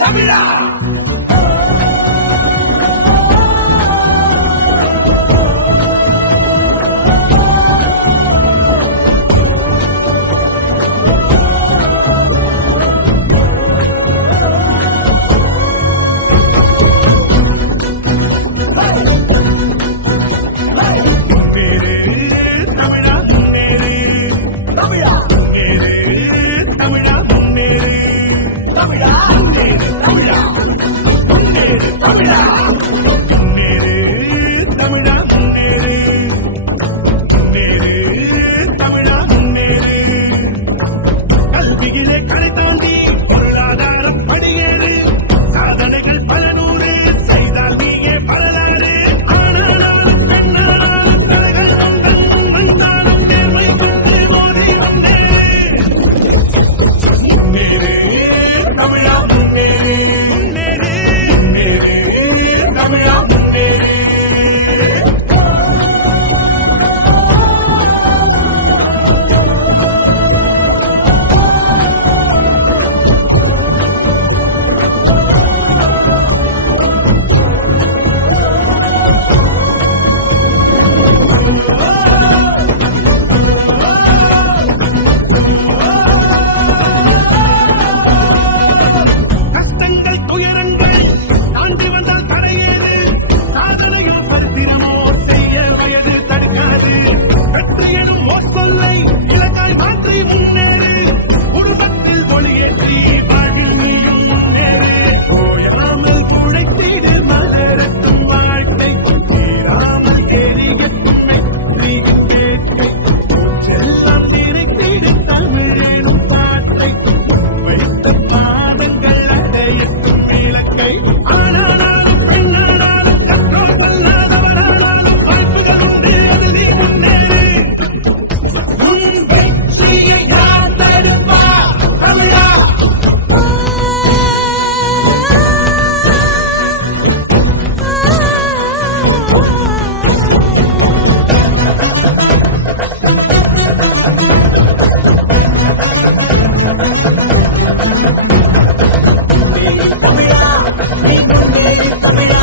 தமிழா கல்வியிலே கடை தாண்டி பொருளாதாரம் படியேறு சாதனைகள் பல நூறு செய்தால் நீயே பலநாடு ஆனாலும் பெண்ணாலும் கலைகள் வந்தாலும் நேர்மை கொண்டு மோதி வந்தே முன்னேறு தமிழா முன்னேறு முன்னேறு முன்னேறு தமிழா முன்னேறு கஷ்டங்கள் துயரங்கள் தாண்டி வந்தால் கரையேறு சாதனைகள் பரிசினமோ செய்ய வயது தடுக்காது வெற்றியதும் ஓசொல்லை இலக்காய் மாற்றி முன்னேறு குடும்பத்தில் ஒளியேற்றி வாழ்வில் நீயும் முன்னேறு ஓயாமல் குழைத்தீடு மலரட்டும் வாழ்க்கை தீராமல் எரிய துணை நீயும் கேட்கை எல்லாம் நிறைத்தீடு தமிழேனும் பாட்டை வைத்த பாடங்கள் அடையட்டும் இலக்கை ஆனாலும் பெண்ணானாலும் கற்றோர் சொல்லாதவரானாலும் வாய்ப்புகளோடு எழுதி முன்னேறு உன் வெற்றியை யார் தடுப்பா தமிழா தமிழா நீ முன்னேறி தமிழா